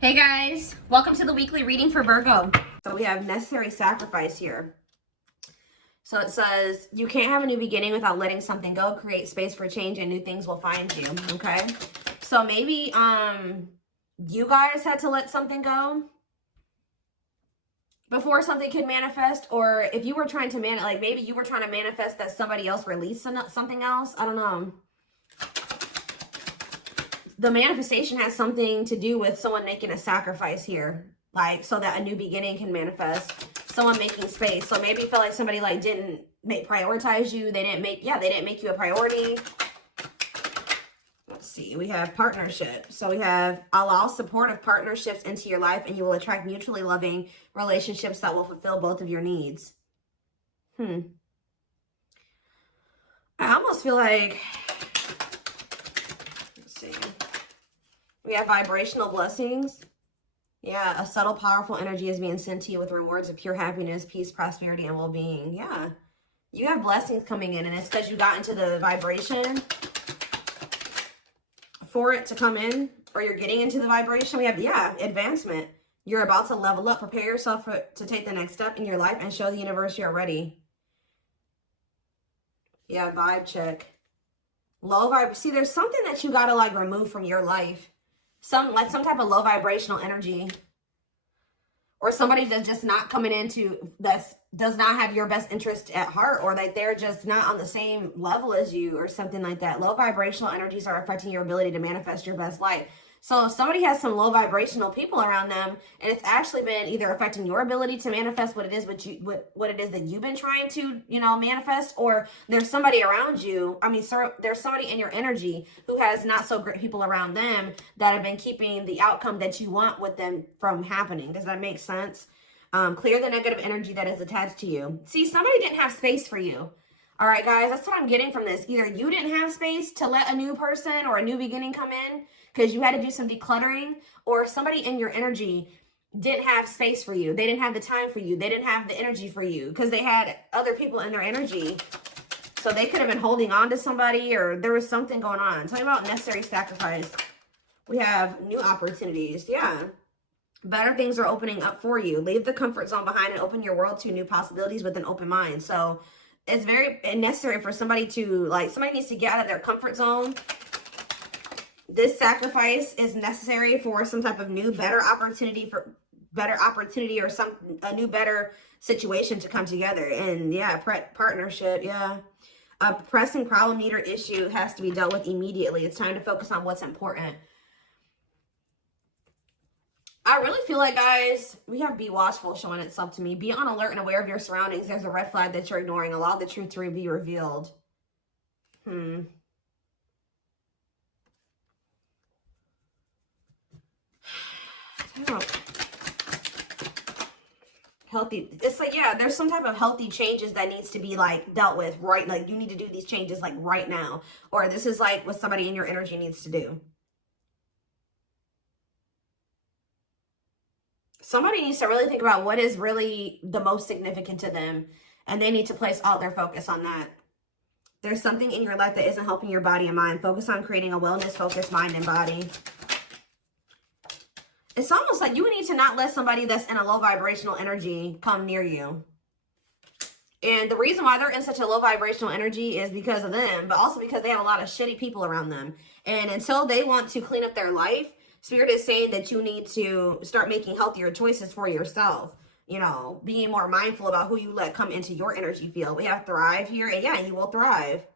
Hey guys, welcome to the weekly reading for Virgo. So we have necessary sacrifice here. So it says, you can't have a new beginning without letting something go. Create space for change and new things will find you, okay? So maybe you guys had to let something go before something could manifest, or if you were trying to maybe you were trying to manifest that somebody else released something else. I don't know. The manifestation has something to do with someone making a sacrifice here, like so that a new beginning can manifest. Someone making space. So maybe you feel like somebody like didn't prioritize you. They didn't make you a priority. Let's see. We have partnership. So we have allow supportive partnerships into your life, and you will attract mutually loving relationships that will fulfill both of your needs. I almost feel like, let's see. We have vibrational blessings. Yeah, a subtle, powerful energy is being sent to you with rewards of pure happiness, peace, prosperity, and well-being. Yeah, you have blessings coming in, and it's because you got into the vibration for it to come in, or you're getting into the vibration. We have, yeah, advancement. You're about to level up. Prepare yourself to take the next step in your life and show the universe you're ready. Yeah, vibe check. Low vibe. See, there's something that you got to like remove from your life. Some type of low vibrational energy, or somebody that's just not coming into, that does not have your best interest at heart, or like they're just not on the same level as you or something like that. Low vibrational energies are affecting your ability to manifest your best life. So if somebody has some low vibrational people around them, and it's actually been either affecting your ability to manifest what it is what it is that you've been trying to, manifest, or there's somebody around you. I mean, sir, there's somebody in your energy who has not so great people around them that have been keeping the outcome that you want with them from happening. Does that make sense? Clear the negative energy that is attached to you. See, somebody didn't have space for you. All right, guys, that's what I'm getting from this. Either you didn't have space to let a new person or a new beginning come in because you had to do some decluttering, or somebody in your energy didn't have space for you. They didn't have the time for you. They didn't have the energy for you because they had other people in their energy. So they could have been holding on to somebody, or there was something going on. Tell me about necessary sacrifice. We have new opportunities. Yeah. Better things are opening up for you. Leave the comfort zone behind and open your world to new possibilities with an open mind. So it's very necessary for somebody to, somebody needs to get out of their comfort zone. This sacrifice is necessary for some type of new, better opportunity or a new, better situation to come together. And yeah, partnership. Yeah. A pressing problem, need, or issue has to be dealt with immediately. It's time to focus on what's important. I really feel like, guys, we have be watchful showing itself to me. Be on alert and aware of your surroundings. There's a red flag that you're ignoring. Allow the truth to be revealed. Healthy. It's like, yeah, there's some type of healthy changes that needs to be dealt with, right? Like you need to do these changes right now. Or this is what somebody in your energy needs to do. Somebody needs to really think about what is really the most significant to them, and they need to place all their focus on that. There's something in your life that isn't helping your body and mind. Focus on creating a wellness-focused mind and body. It's almost like you would need to not let somebody that's in a low vibrational energy come near you. And the reason why they're in such a low vibrational energy is because of them, but also because they have a lot of shitty people around them. And until they want to clean up their life, Spirit is saying that you need to start making healthier choices for yourself. Being more mindful about who you let come into your energy field. We have thrive here, and yeah, you will thrive.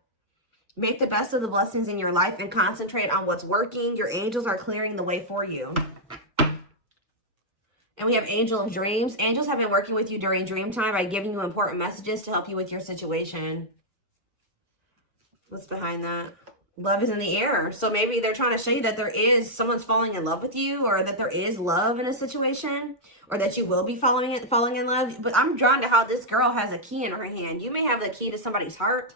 Make the best of the blessings in your life and concentrate on what's working. Your angels are clearing the way for you. And we have angel of dreams. Angels have been working with you during dream time by giving you important messages to help you with your situation. What's behind that? Love is in the air. So maybe they're trying to show you that someone's falling in love with you, or that there is love in a situation, or that you will be falling in love. But I'm drawn to how this girl has a key in her hand. You may have the key to somebody's heart.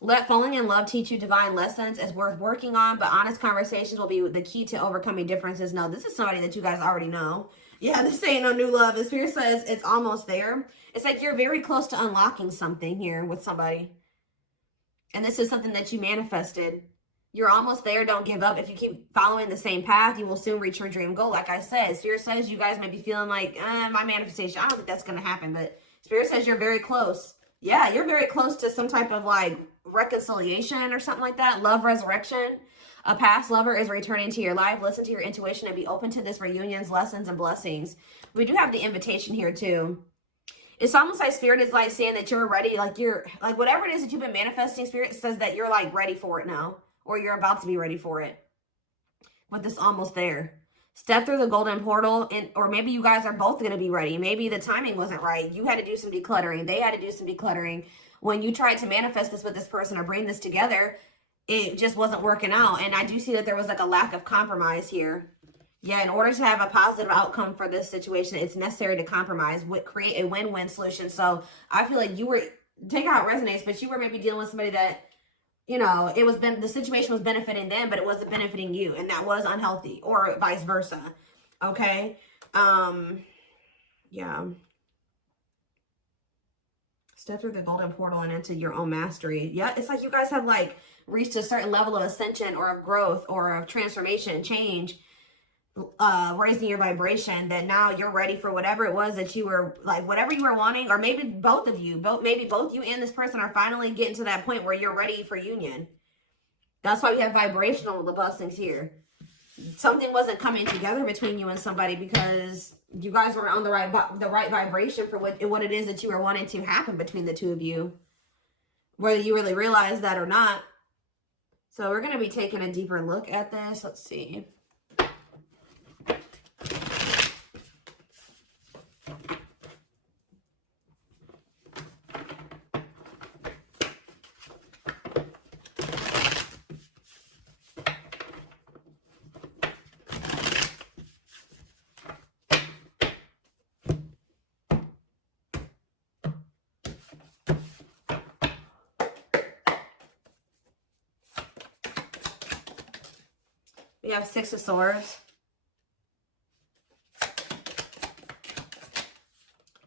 Let falling in love teach you divine lessons. It's worth working on, but honest conversations will be the key to overcoming differences. No, this is somebody that you guys already know. Yeah, this ain't no new love. The Spirit says it's almost there. It's like you're very close to unlocking something here with somebody. And this is something that you manifested. You're almost there. Don't give up. If you keep following the same path, you will soon reach your dream goal. Like I said, Spirit says you guys may be feeling like, my manifestation, I don't think that's going to happen. But Spirit says you're very close. Yeah, you're very close to some type of like reconciliation or something like that. Love resurrection. A past lover is returning to your life. Listen to your intuition and be open to this reunions, lessons, and blessings. We do have the invitation here too. It's almost like Spirit is like saying that you're ready. Like you're like whatever it is that you've been manifesting, Spirit says that you're like ready for it now. Or you're about to be ready for it. With this almost there. Step through the golden portal. Or maybe you guys are both going to be ready. Maybe the timing wasn't right. You had to do some decluttering. They had to do some decluttering. When you tried to manifest this with this person or bring this together, it just wasn't working out. And I do see that there was like a lack of compromise here. Yeah, in order to have a positive outcome for this situation, it's necessary to compromise, create a win-win solution. So I feel like you were, take how it resonates, but you were maybe dealing with somebody that, you know, the situation was benefiting them, but it wasn't benefiting you. And that was unhealthy, or vice versa. Okay. Yeah. Step through the golden portal and into your own mastery. Yeah. It's like you guys have like reached a certain level of ascension or of growth or of transformation, change, raising your vibration, that now you're ready for whatever it was that you were like, whatever you were wanting, or maybe both of you, maybe both you and this person are finally getting to that point where you're ready for union. That's why we have vibrational blessings here. Something wasn't coming together between you and somebody because you guys were on the right vibration for what it is that you were wanting to happen between the two of you, whether you really realize that or not. So we're going to be taking a deeper look at this. Let's see. We have Six of Swords.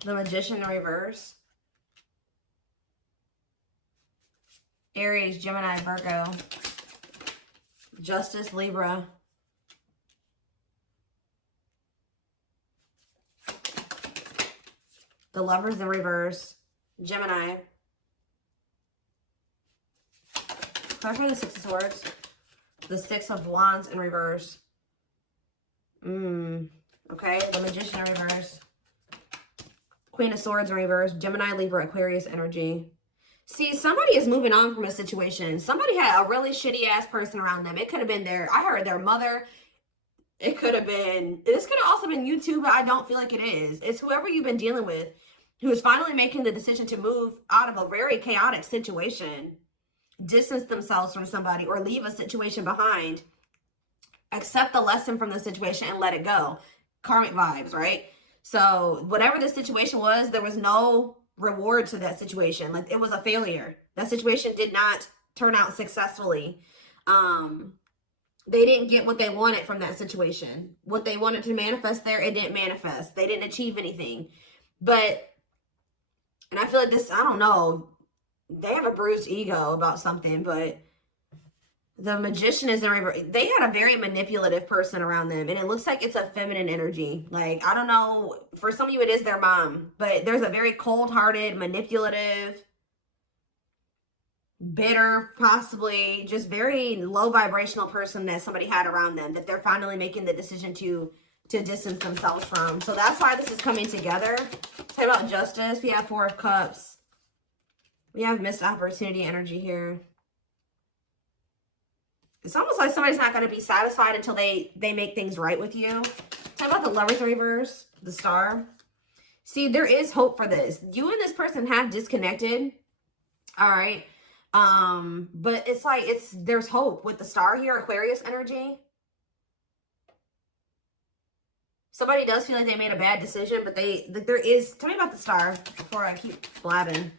The Magician in reverse. Aries, Gemini, Virgo. Justice, Libra. The Lovers in reverse. Gemini. Clarify the Six of Swords. The Six of Wands in reverse. Okay, the Magician in reverse. Queen of Swords in reverse. Gemini, Libra, Aquarius energy. See, somebody is moving on from a situation. Somebody had a really shitty ass person around them. It could have been I heard their mother. It could have been, this could have also been you too, but I don't feel like it is. It's whoever you've been dealing with who is finally making the decision to move out of a very chaotic situation. Distance themselves from somebody or leave a situation behind, accept the lesson from the situation and let it go. Karmic vibes, right? So whatever the situation was, there was no reward to that situation. Like it was a failure. That situation did not turn out successfully. They didn't get what they wanted from that situation. What they wanted to manifest there, it didn't manifest. They didn't achieve anything. But, and I feel like this, I don't know, they have a bruised ego about something, but the Magician is in reverse. They had a very manipulative person around them, and it looks like it's a feminine energy. Like, I don't know, for some of you it is their mom, but there's a very cold-hearted, manipulative, bitter, possibly just very low vibrational person that somebody had around them that they're finally making the decision to distance themselves from. So that's why this is coming together. Talk about Justice. We have Four of Cups. We have missed opportunity energy here. It's almost like somebody's not going to be satisfied until they make things right with you. Talk about the Lovers reverse, the Star. See, there is hope for this. You and this person have disconnected. All right. But it's like, there's hope with the Star here, Aquarius energy. Somebody does feel like they made a bad decision, but there is, tell me about the Star before I keep blabbing.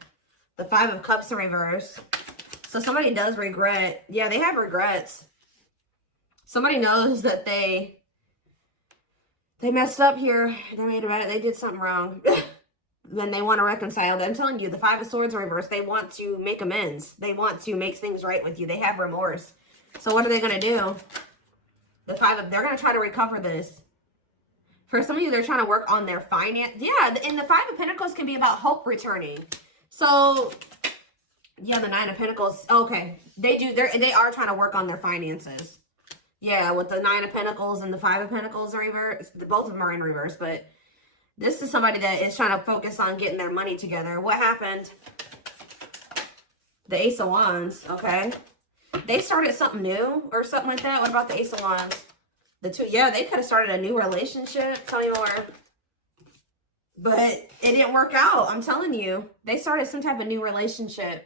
The Five of Cups in reverse. So somebody does regret. Yeah, they have regrets. Somebody knows that they messed up here. They did something wrong. Then they want to reconcile. I'm telling you, the Five of Swords in reverse, they want to make amends. They want to make things right with you. They have remorse. So what are they going to do? They're going to try to recover this. For some of you, they're trying to work on their finance. Yeah, and the Five of Pentacles can be about hope returning. So, yeah, the Nine of Pentacles. Okay, they are trying to work on their finances. Yeah, with the Nine of Pentacles and the Five of Pentacles in reverse. Both of them are in reverse, but this is somebody that is trying to focus on getting their money together. What happened? The Ace of Wands, okay. They started something new or something like that. What about the Ace of Wands? The two, yeah, they could have started a new relationship. Tell me more. But it didn't work out. I'm telling you. They started some type of new relationship.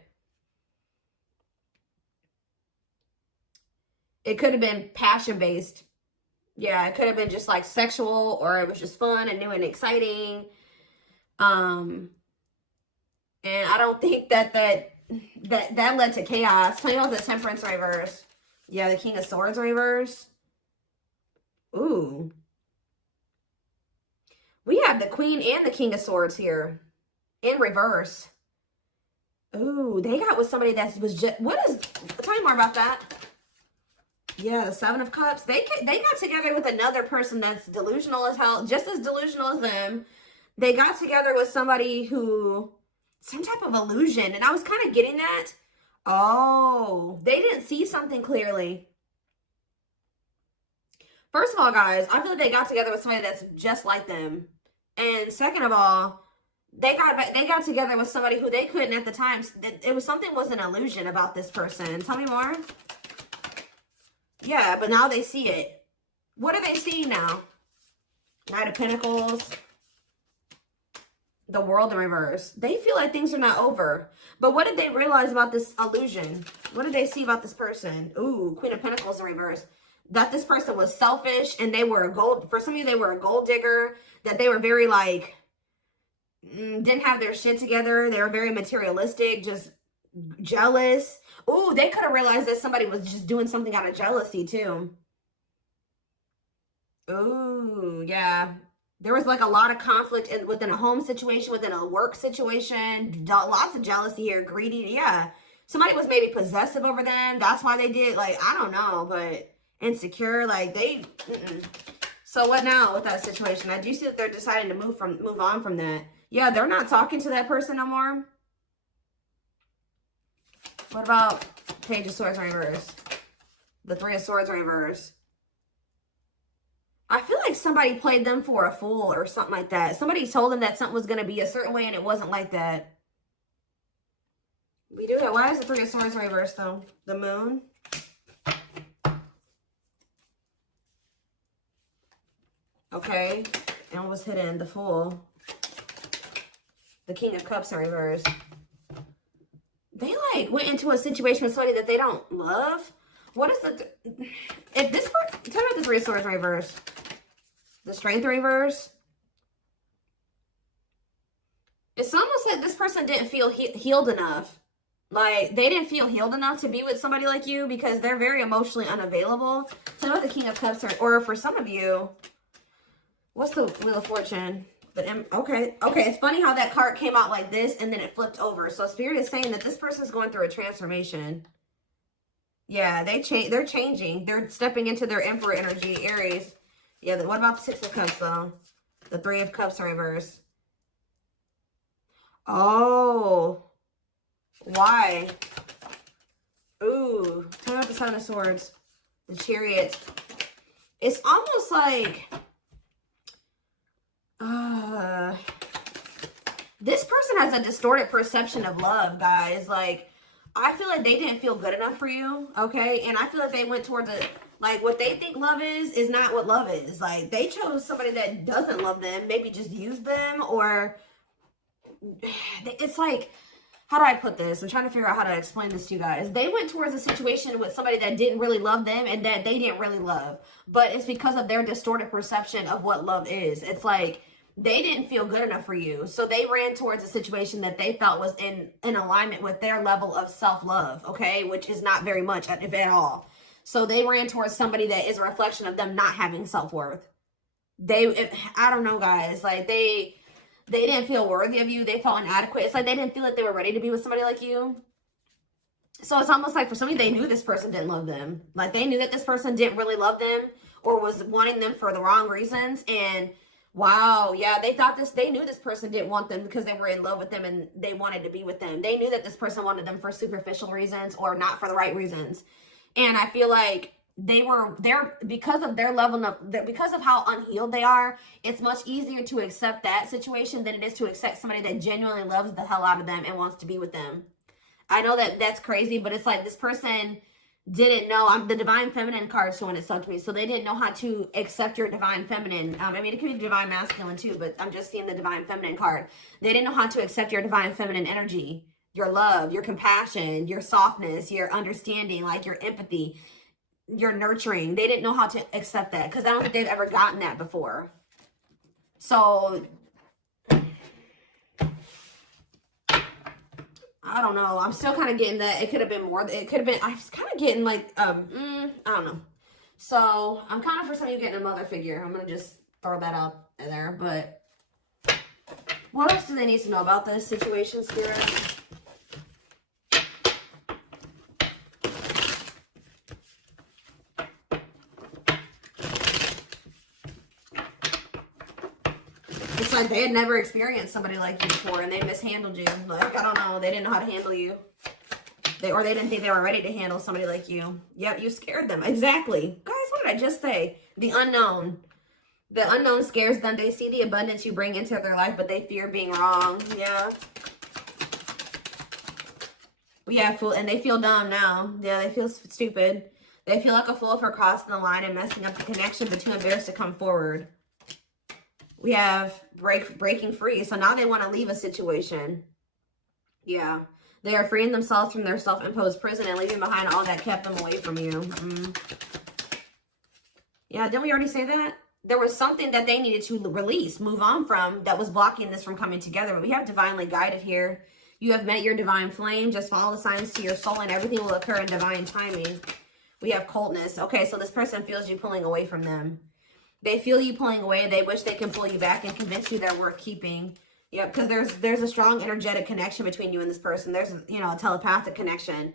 It could have been passion-based. Yeah, it could have been just like sexual, or it was just fun and new and exciting. And I don't think that led to chaos. Tell me about the Temperance reverse. Yeah, the King of Swords reverse. Ooh. We have the Queen and the King of Swords here in reverse. Ooh, they got with somebody that was just, tell me more about that. Yeah, the Seven of Cups. They got together with another person that's delusional as hell, just as delusional as them. They got together with somebody who, some type of illusion, and I was kind of getting that. Oh, they didn't see something clearly. First of all, guys, I feel like they got together with somebody that's just like them. And second of all, they got together with somebody who they couldn't at the time. It was something was an illusion about this person. Tell me more. Yeah, but now they see it. What are they seeing now? Knight of Pentacles. The World in reverse. They feel like things are not over. But what did they realize about this illusion? What did they see about this person? Ooh, Queen of Pentacles in reverse. That this person was selfish and they were for some of you, they were a gold digger. That they were very like, didn't have their shit together. They were very materialistic, just jealous. Ooh, they could have realized that somebody was just doing something out of jealousy too. Ooh, yeah. There was like a lot of conflict within a home situation, within a work situation. Lots of jealousy here, greedy. Yeah. Somebody was maybe possessive over them. That's why they did, like, I don't know, but insecure, like they, So what now with that situation? I do see that they're deciding to move on from that. Yeah, they're not talking to that person no more. What about Page of Swords reverse? The Three of Swords reverse. I feel like somebody played them for a fool or something like that. Somebody told them that something was going to be a certain way and it wasn't like that. We do that. Why is the Three of Swords reverse though? The Moon. Okay. And what was hidden? The Fool. The King of Cups in reverse. They like went into a situation with somebody that they don't love. What is if this part, tell me about the Three of Swords reverse. The Strength reverse. It's almost like this person didn't feel healed enough. Like, they didn't feel healed enough to be with somebody like you because they're very emotionally unavailable. Tell me about the King of Cups, or for some of you, what's the Wheel of Fortune? Okay, it's funny how that card came out like this and then it flipped over. So Spirit is saying that this person's going through a transformation. Yeah, they're changing. They're stepping into their Emperor energy, Aries. Yeah, what about the Six of Cups, though? The Three of Cups in reverse. Oh. Why? Ooh. Tell me about the Seven of Swords. The Chariot. It's almost like... this person has a distorted perception of love, guys. Like, I feel like they didn't feel good enough for you, okay? And I feel like they went towards like, what they think love is not what love is. Like, they chose somebody that doesn't love them, maybe just use them, or it's like, how do I put this? I'm trying to figure out how to explain this to you guys. They went towards a situation with somebody that didn't really love them and that they didn't really love. But it's because of their distorted perception of what love is. It's like, they didn't feel good enough for you. So they ran towards a situation that they felt was in alignment with their level of self-love, okay? Which is not very much, if at all. So they ran towards somebody that is a reflection of them not having self-worth. I don't know, guys. Like, they didn't feel worthy of you. They felt inadequate. It's like they didn't feel like they were ready to be with somebody like you. So it's almost like for somebody, they knew this person didn't love them. Like they knew that this person didn't really love them or was wanting them for the wrong reasons. And wow, yeah, they knew this person didn't want them because they were in love with them and they wanted to be with them. They knew that this person wanted them for superficial reasons or not for the right reasons. And I feel like they were there because of their level of, because of how unhealed they are. It's much easier to accept that situation than it is to accept somebody that genuinely loves the hell out of them and wants to be with them. I know that that's crazy, but it's like this person didn't know. The divine feminine card showing itself to me, so they didn't know how to accept your divine feminine. I mean, it could be divine masculine too, but I'm just seeing the divine feminine card. They didn't know how to accept your divine feminine energy, your love, your compassion, your softness, your understanding, like your empathy, your nurturing. They didn't know how to accept that because I don't think they've ever gotten that before. So I don't know. I'm still kind of getting that it could have been more. It could have been, I was kind of getting like, I don't know. So I'm kind of, for some of you, getting a mother figure. I'm going to just throw that out there. But what else do they need to know about this situation, Spirit? It's like they had never experienced somebody like you before and they mishandled you. Like, I don't know. They didn't know how to handle you. Or they didn't think they were ready to handle somebody like you. Yep, you scared them. Exactly. Guys, what did I just say? The unknown. The unknown scares them. They see the abundance you bring into their life, but they fear being wrong. Yeah. Yeah, fool. And they feel dumb now. Yeah, they feel stupid. They feel like a fool for crossing the line and messing up the connection, but too embarrassed to come forward. We have breaking free. So now they want to leave a situation. Yeah. They are freeing themselves from their self-imposed prison and leaving behind all that kept them away from you. Yeah, didn't we already say that? There was something that they needed to release, move on from, that was blocking this from coming together. But we have divinely guided here. You have met your divine flame. Just follow the signs to your soul and everything will occur in divine timing. We have coldness. Okay, so this person feels you pulling away from them. They feel you pulling away. They wish they can pull you back and convince you they're worth keeping. Yep, because there's a strong energetic connection between you and this person. There's, you know, a telepathic connection.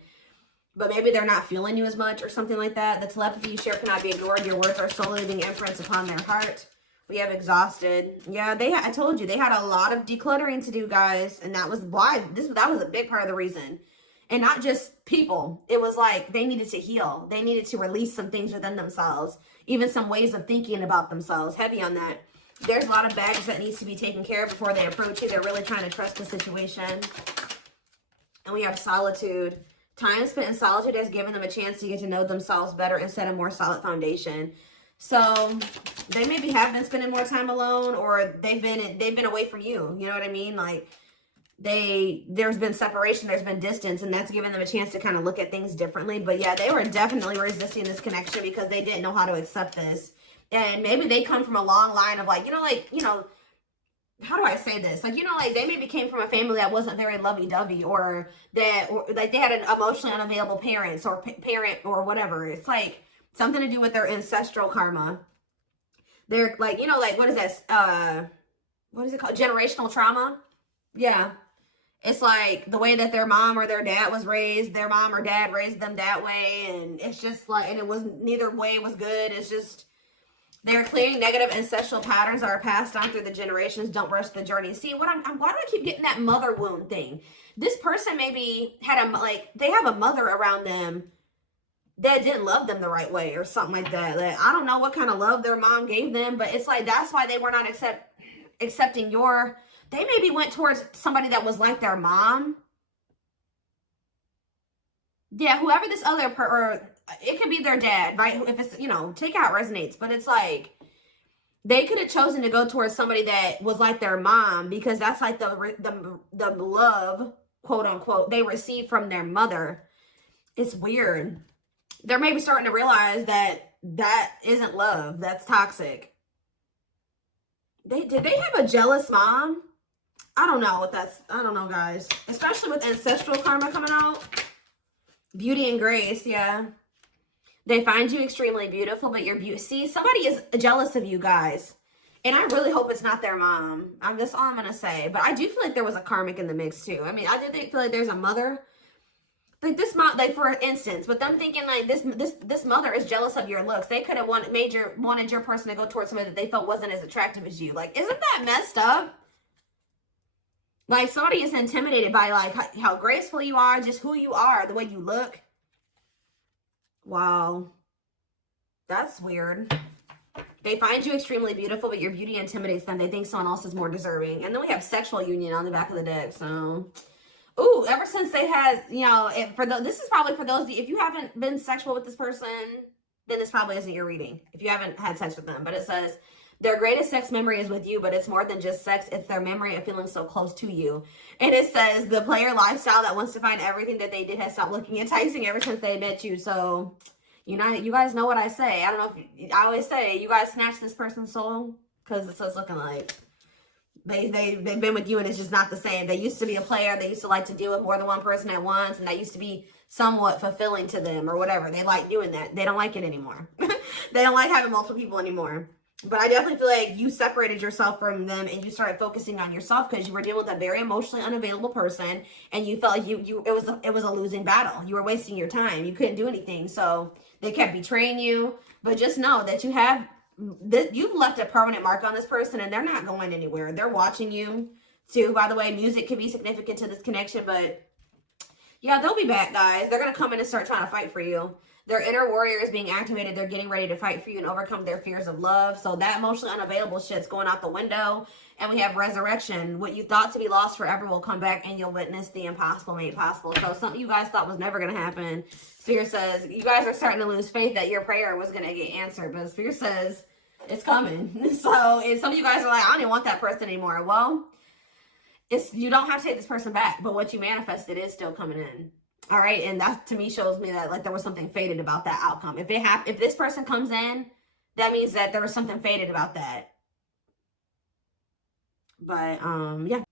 But maybe they're not feeling you as much or something like that. The telepathy you share cannot be ignored. Your words are soul leaving imprints upon their heart. We have exhausted. Yeah, I told you, they had a lot of decluttering to do, guys. And that was why, that was a big part of the reason. And not just people. It was like they needed to heal. They needed to release some things within themselves. Even some ways of thinking about themselves. Heavy on that. There's a lot of baggage that needs to be taken care of before they approach you. They're really trying to trust the situation. And we have solitude. Time spent in solitude has given them a chance to get to know themselves better and set a more solid foundation. So they maybe have been spending more time alone, or they've been away from you. You know what I mean? Like there's been separation, there's been distance, and that's given them a chance to kind of look at things differently. But yeah, they were definitely resisting this connection because they didn't know how to accept this. And maybe they come from a long line of like, how do I say this? Like, like they maybe came from a family that wasn't very lovey-dovey, or like they had an emotionally unavailable parents or parent or whatever. It's like something to do with their ancestral karma. They're like, like what is that? What is it called? Generational trauma. Yeah. It's like the way that their mom or their dad was raised, their mom or dad raised them that way. And it's just like, and it was, neither way was good. It's just, they're clearing negative ancestral patterns that are passed on through the generations. Don't rush the journey. See, why do I keep getting that mother wound thing? This person maybe had they have a mother around them that didn't love them the right way or something like that. Like, I don't know what kind of love their mom gave them, but it's like, that's why they were not accepting they maybe went towards somebody that was like their mom. Yeah, whoever this other or it could be their dad, right? If it's, take out resonates, but it's like they could have chosen to go towards somebody that was like their mom because that's like the love, quote unquote, they received from their mother. It's weird. They're maybe starting to realize that isn't love. That's toxic. Did they have a jealous mom? I don't know, guys. Especially with ancestral karma coming out. Beauty and grace, yeah. They find you extremely beautiful, but see, somebody is jealous of you guys. And I really hope it's not their mom. That's all I'm going to say. But I do feel like there was a karmic in the mix, too. I mean, I do feel like there's a mother Like this mom, like for instance, with them thinking like this mother is jealous of your looks. They could have wanted your person to go towards somebody that they felt wasn't as attractive as you. Like, isn't that messed up? Like, somebody is intimidated by like how graceful you are, just who you are, the way you look. Wow, that's weird. They find you extremely beautiful, but your beauty intimidates them. They think someone else is more deserving. And then we have sexual union on the back of the deck. So, ooh, ever since they had, you know, this is probably for those, if you haven't been sexual with this person, then this probably isn't your reading. If you haven't had sex with them. But it says, their greatest sex memory is with you, but it's more than just sex. It's their memory of feeling so close to you. And it says, the player lifestyle that wants to find everything that they did has stopped looking enticing ever since they met you. So, you guys know what I say. I don't know if, I always say, you guys snatch this person's soul, because it's what's looking like. They've been with you and it's just not the same. They used to be a player. They used to like to deal with more than one person at once. And that used to be somewhat fulfilling to them or whatever. They like doing that. They don't like it anymore. They don't like having multiple people anymore. But I definitely feel like you separated yourself from them and you started focusing on yourself because you were dealing with a very emotionally unavailable person and you felt like it was a losing battle. You were wasting your time. You couldn't do anything. So they kept betraying you. But just know that you've left a permanent mark on this person and they're not going anywhere. They're watching you too. By the way, music can be significant to this connection, but yeah, they'll be back, guys. They're going to come in and start trying to fight for you. Their inner warrior is being activated. They're getting ready to fight for you and overcome their fears of love. So that emotionally unavailable shit's going out the window. And we have resurrection. What you thought to be lost forever will come back and you'll witness the impossible made possible. So something you guys thought was never going to happen. Spirit says, you guys are starting to lose faith that your prayer was going to get answered. But Spirit says, it's coming. So and some of you guys are like, I don't even want that person anymore. Well, you don't have to take this person back. But what you manifested is still coming in. All right, and that to me shows me that like there was something fated about that outcome. If this person comes in, that means that there was something fated about that. But yeah,